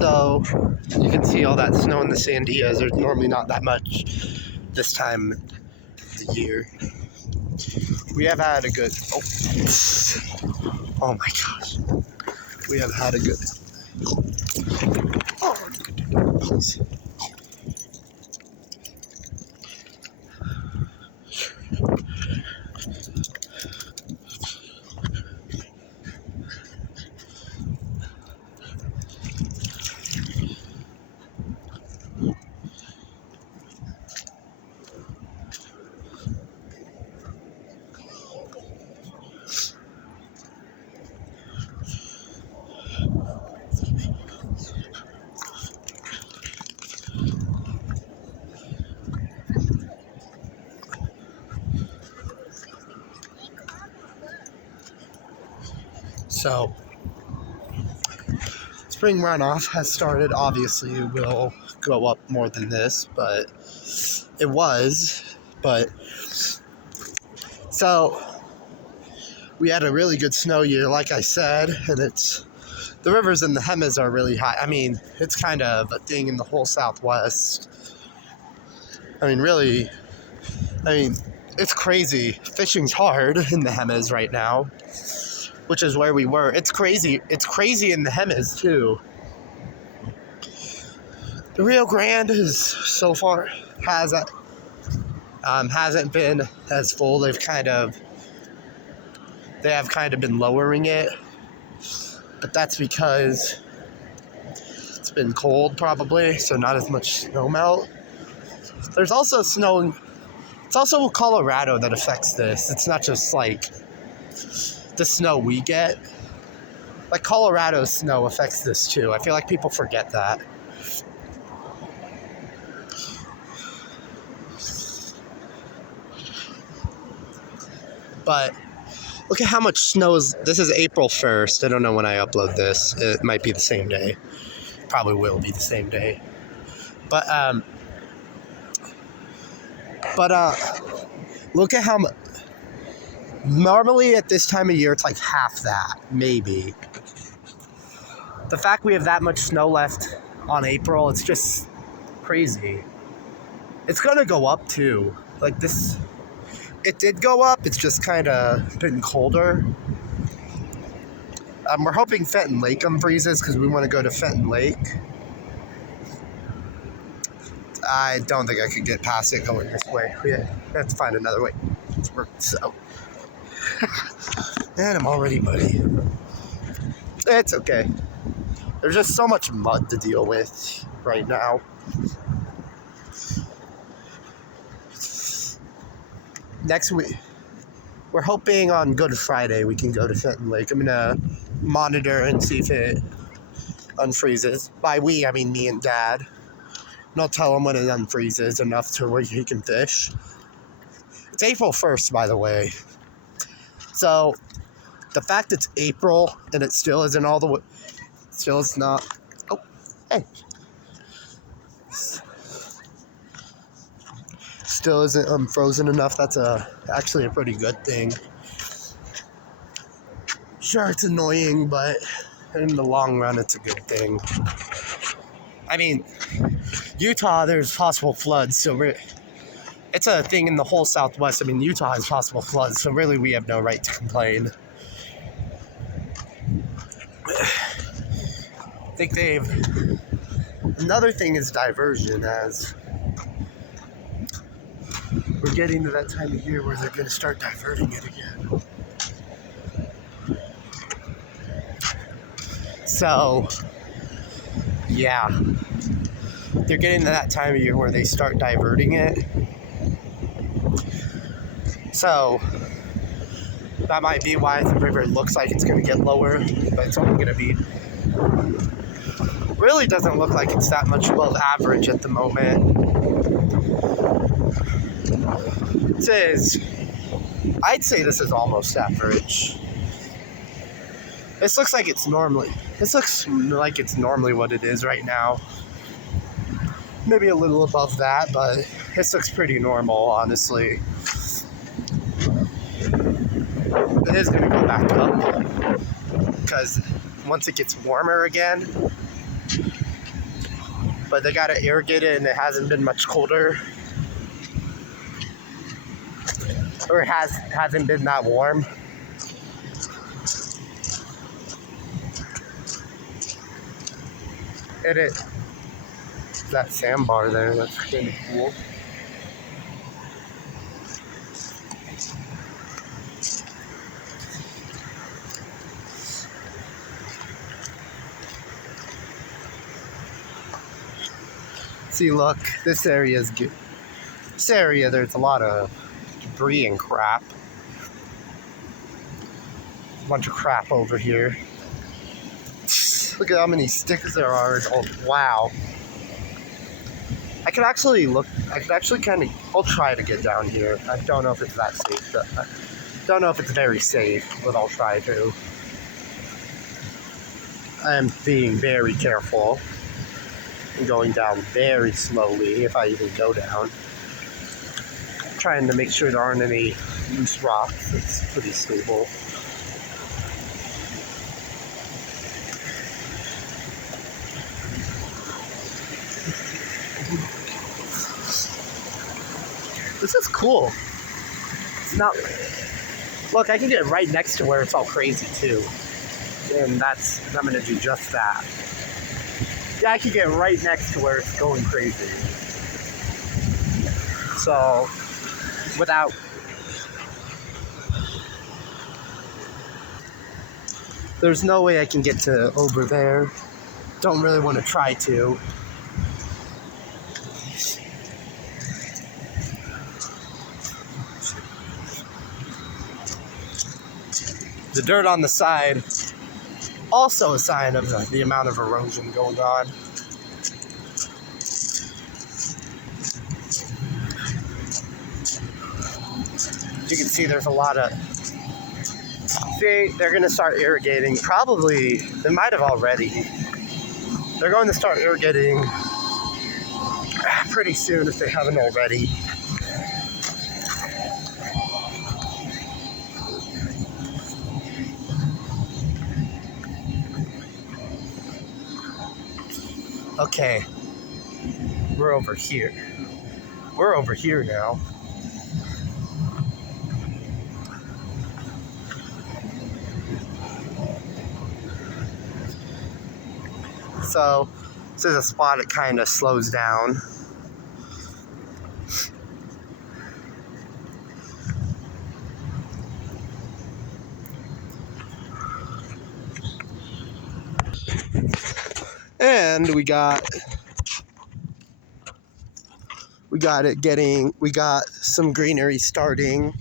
So you can see all that snow in the Sandias. There's normally not that much this time of the year. We have had a good, oh my gosh. We have had a good, please. So, spring runoff has started. Obviously, it will go up more than this, but it was. But, so, we had a really good snow year, like I said, and the rivers in the Hemis are really high. I mean, it's kind of a thing in the whole Southwest. I mean, really, it's crazy. Fishing's hard in the Hemis right now, which is where we were. It's crazy. It's crazy in the Hemis, too. The Rio Grande is so far hasn't been as full. They have kind of been lowering it, but that's because it's been cold probably, so not as much snow melt. There's also snow. It's also Colorado that affects this. It's not just like the snow we get. Like Colorado's snow affects this too. I feel like people forget that. But look at how much snow is. This is April 1st. I don't know when I upload this. It might be the same day. Probably will be the same day. But look at how much. Normally at this time of year, it's like half that, maybe. The fact we have that much snow left on April, it's just crazy. It's gonna go up too. Like this, it did go up. It's just kind of been colder. We're hoping Fenton Lake unfreezes because we want to go to Fenton Lake. I don't think I could get past it going this way. We have to find another way. So, and I'm already muddy. It's okay. There's just so much mud to deal with right now. Next week, we're hoping on Good Friday we can go to Fenton Lake. I'm gonna monitor and see if it unfreezes. By we, I mean me and Dad. And I'll tell him when it unfreezes enough to where he can fish. It's April 1st, by the way. So, the fact it's April and it still isn't all the way, still it's not, oh, hey. Still isn't unfrozen enough, that's actually a pretty good thing. Sure, it's annoying, but in the long run, it's a good thing. I mean, Utah, there's possible floods, so it's a thing in the whole Southwest. I mean, Utah has possible floods, so really we have no right to complain. I think another thing is diversion, as we're getting to that time of year where they're going to start diverting it again. So, yeah. They're getting to that time of year where they start diverting it. So, that might be why the river looks like it's going to get lower, but it's only going to be... Really doesn't look like it's that much above average at the moment. I'd say this is almost average. This looks like it's normally what it is right now. Maybe a little above that, but this looks pretty normal, honestly. It is going to go back up because once it gets warmer again, but they gotta irrigate it, and it hasn't been much colder, or hasn't been that warm. It is that sandbar there. That's kind of cool. See, look, this area is good. This area, there's a lot of debris and crap. A bunch of crap over here. Look at how many stickers there are. Oh, wow. I could actually kind of, I'll try to get down here. I don't know if it's that safe. I don't know if it's very safe, but I'll try to. I am being very careful. I'm going down very slowly if I even go down. Trying to make sure there aren't any loose rocks. It's pretty stable. This is cool. It's not. Look, I can get right next to where it's all crazy too, and I'm gonna do just that. Yeah, I can get right next to where it's going crazy. So, without. There's no way I can get to over there. Don't really want to try to. The dirt on the side, also a sign of the amount of erosion going on. You can see there's a lot of. See, they're going to start irrigating. Probably, they might have already. They're going to start irrigating pretty soon if they haven't already. Okay, we're over here. We're over here now. So, this is a spot it kind of slows down. And we got some greenery starting.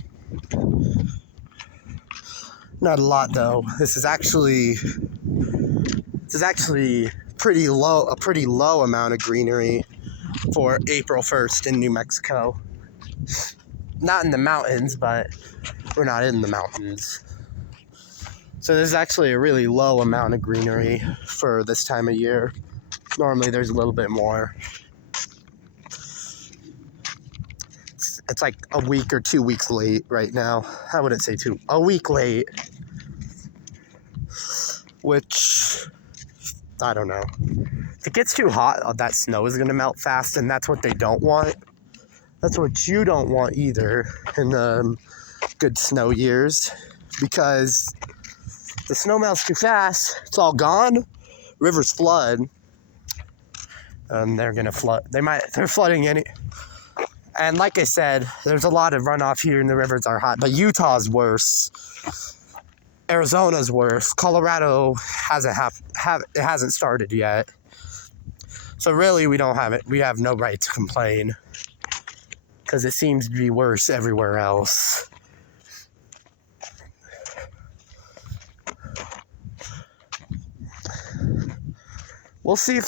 Not a lot though. This is actually a pretty low amount of greenery for April 1st in New Mexico. Not in the mountains, but we're not in the mountains. So this is actually a really low amount of greenery for this time of year. Normally there's a little bit more. It's like a week or 2 weeks late right now. I wouldn't say a week late. Which, I don't know. If it gets too hot, that snow is going to melt fast, and that's what they don't want. That's what you don't want either in the good snow years, because the snow melts too fast, it's all gone, rivers flood, and they're going to flood. They're flooding and like I said, there's a lot of runoff here and the rivers are hot, but Utah's worse. Arizona's worse. Colorado hasn't started yet. So really we don't have it. We have no right to complain, because it seems to be worse everywhere else. We'll see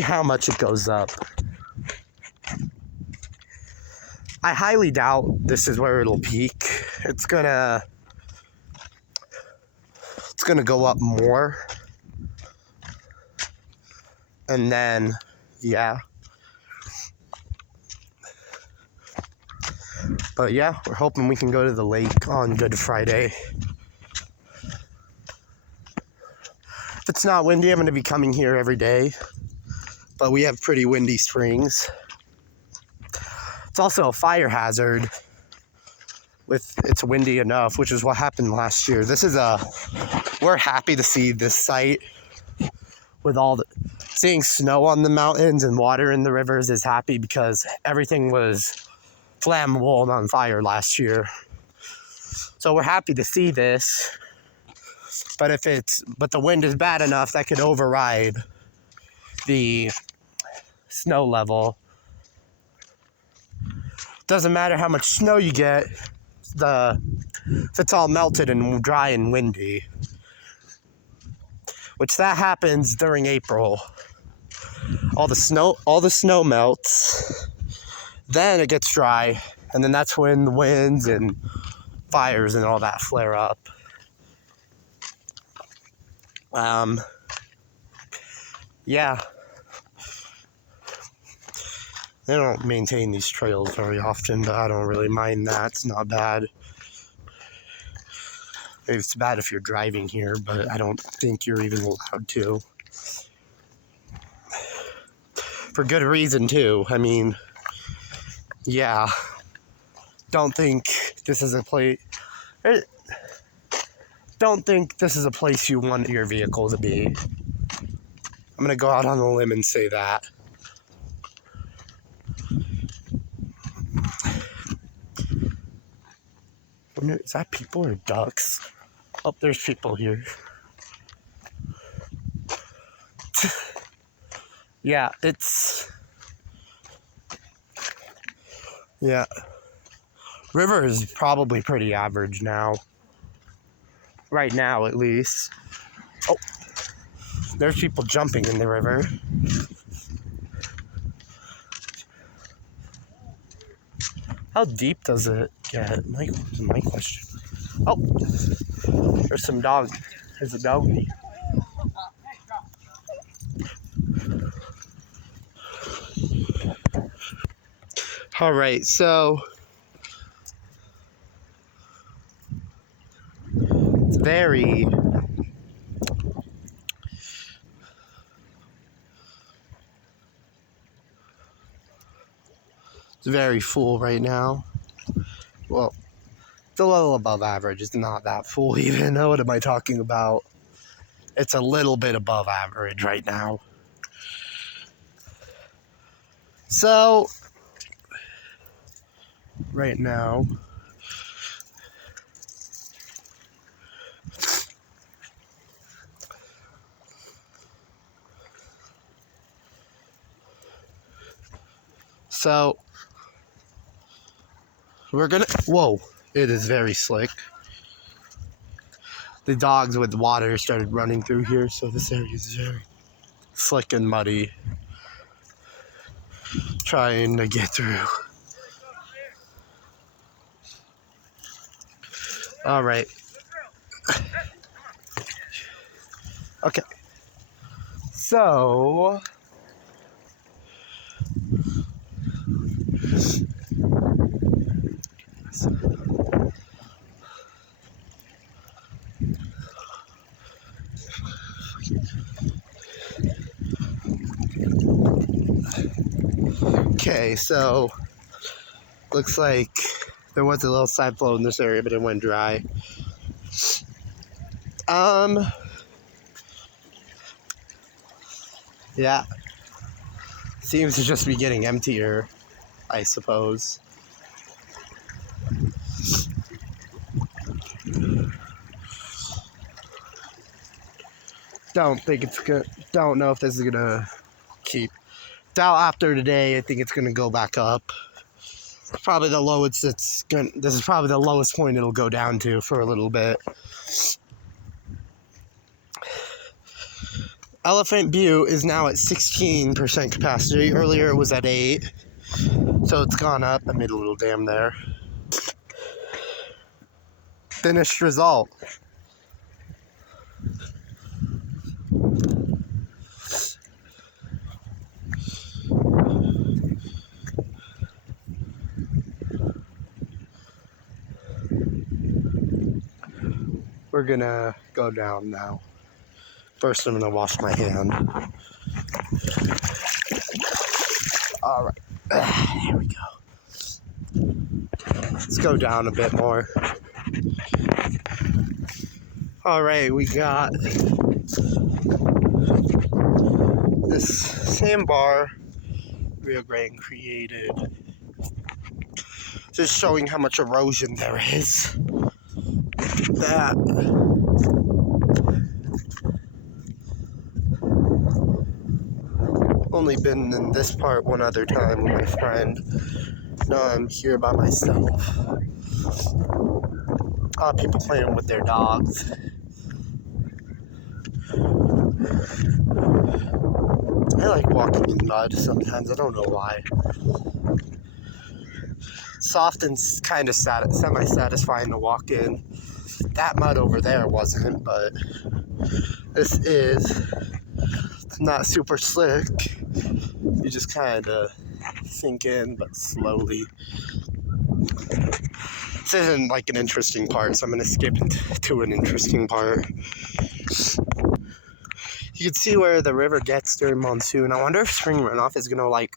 how much it goes up. I highly doubt this is where it'll peak. It's gonna go up more. And then, yeah. But yeah, we're hoping we can go to the lake on Good Friday. If it's not windy, I'm going to be coming here every day. But we have pretty windy springs. It's also a fire hazard with it's windy enough, which is what happened last year. We're happy to see this site with seeing snow on the mountains and water in the rivers is happy because everything was flammable and on fire last year. So we're happy to see this. But but the wind is bad enough that could override the snow level. Doesn't matter how much snow you get, if it's all melted and dry and windy, which that happens during April. All the snow melts, then it gets dry, and then that's when the winds and fires and all that flare up. Yeah. They don't maintain these trails very often, but I don't really mind that. It's not bad. It's bad if you're driving here, but I don't think you're even allowed to. For good reason, too. I mean, yeah. Don't think this is a place you want your vehicle to be. I'm going to go out on a limb and say that. Is that people or ducks? Oh, there's people here. Yeah, river is probably pretty average now. Right now, at least. Oh, there's people jumping in the river. How deep does it get? My question. Oh, there's some dog. There's a doggy. All right, so it's very full right now. Well, it's a little above average. It's not that full even. What am I talking about? It's a little bit above average right now. So, right now, whoa, it is very slick. The dogs with water started running through here, so this area is very slick and muddy. Trying to get through. All right. Okay. So, okay, so looks like there was a little side flow in this area, but it went dry. Yeah. Seems to just be getting emptier, I suppose. Don't think it's good. Don't know if this is gonna keep. Doubt after today, I think it's gonna go back up. Probably the lowest this is probably the lowest point it'll go down to for a little bit. Elephant Butte is now at 16% capacity. Earlier it was at 8%. So it's gone up. I made a little dam there. Finished result. We're gonna go down now. First, I'm gonna wash my hand. All right, there we go. Let's go down a bit more. All right, we got this sandbar Rio Grande created, just showing how much erosion there is. That only been in this part one other time with my friend. Now I'm here by myself. People playing with their dogs. I like walking in mud sometimes. I don't know why. Soft and kind of semi-satisfying to walk in. That mud over there wasn't, but this is not super slick. You just kind of sink in, but slowly. This isn't like an interesting part, so I'm going to skip to an interesting part. You can see where the river gets during monsoon. I wonder if spring runoff is going to like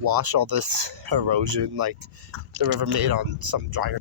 wash all this erosion like the river made on some drier.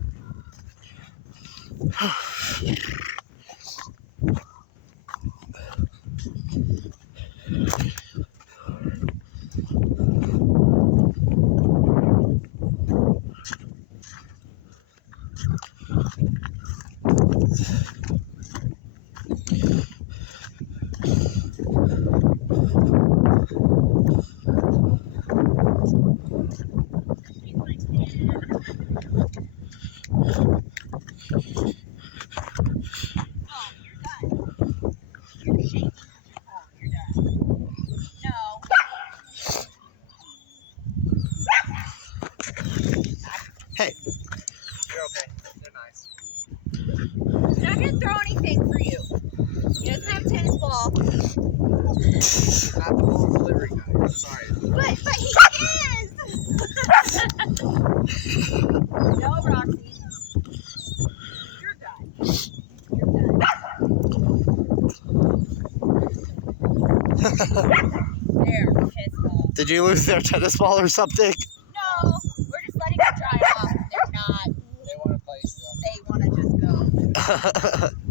Hey. You're okay. They're nice. He's not going to throw anything for you. He doesn't have a tennis ball. I'm a delivery guy. I'm sorry. But he is! No, Roxy. You're done. You're done. There, tennis ball. Did you lose their tennis ball or something? No, we're just letting it dry off. They're not. They want to play still. They want to just go.